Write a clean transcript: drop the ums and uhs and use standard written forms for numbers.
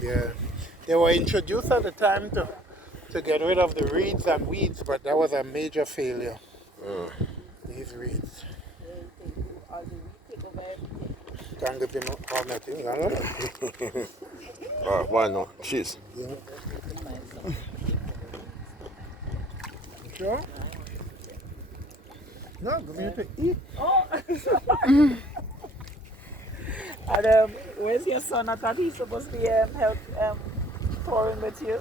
Yeah. They were introduced at the time to get rid of the reeds and weeds, but that was a major failure. These reeds. Can't give him all nothing, Why not? Cheers. Yeah. Sure? No, give me to eat. Oh. And where's your son? I thought he's supposed to be help touring with you.